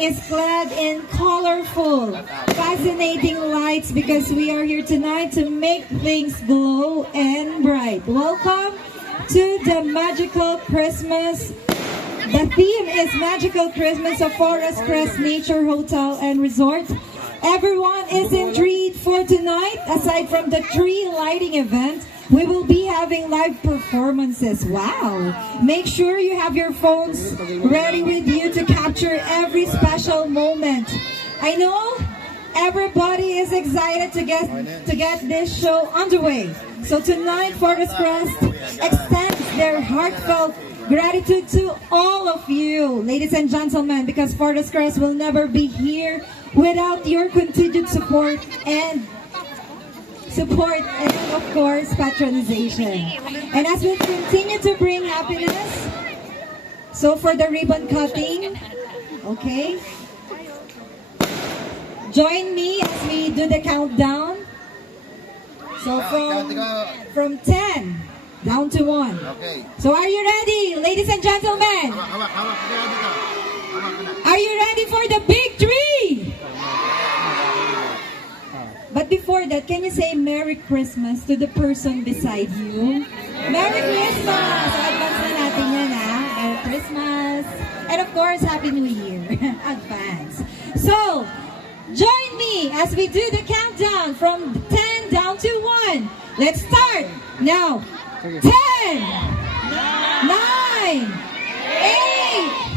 is clad in colorful, fascinating lights because we are here tonight to make things glow and bright. Welcome to the magical Christmas. The theme is Magical Christmas of Forest Crest Nature Hotel and Resort. Everyone is intrigued for tonight. Aside from the tree lighting event, we will be having live performances. Wow! Make sure you have your phones ready with you to capture every special moment. I know everybody is excited to get this show underway. So tonight, Forest Crest extends their heartfelt gratitude to all of you, ladies and gentlemen, because Forest Crest will never be here without your continued support and of course patronization. And as we continue to bring happiness, so for the ribbon cutting, okay, join me as we do the countdown. So from 10 down to 1. Okay. So are you ready, ladies and gentlemen? Are you ready for the big tree? But before that, can you say Merry Christmas to the person beside you? Merry Christmas! Advance na natin yan, ha? Merry Christmas! And of course, Happy New Year. Advance. So, join me as we do the countdown from 10 down to 1. Let's start! Now, 10, 9, 8,